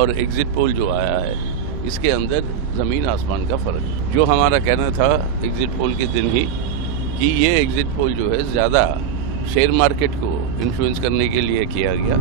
और exit poll जो आया है इसके अंदर ज़मीन आसमान का फ़र्क है। जो हमारा कहना था एग्जिट पोल के दिन ही कि ये एग्जिट पोल जो है ज़्यादा शेयर मार्केट को इन्फ्लुएंस करने के लिए किया गया।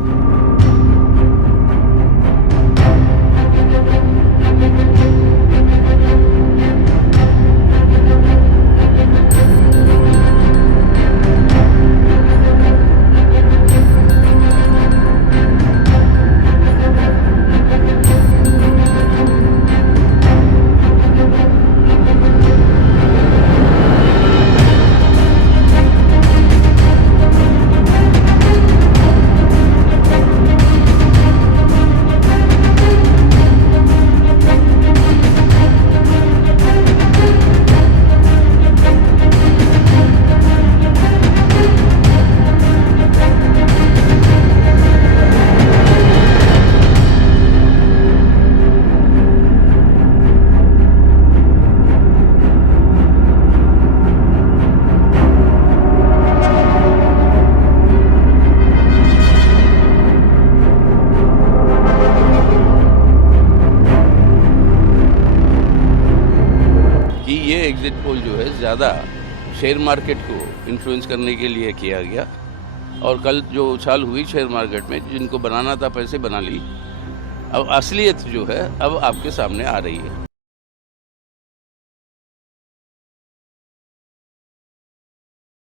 कि ये एग्जिट पोल जो है ज़्यादा शेयर मार्केट को इन्फ्लुएंस करने के लिए किया गया और कल जो उछाल हुई शेयर मार्केट में जिनको बनाना था पैसे बना ली। अब असलियत जो है अब आपके सामने आ रही है।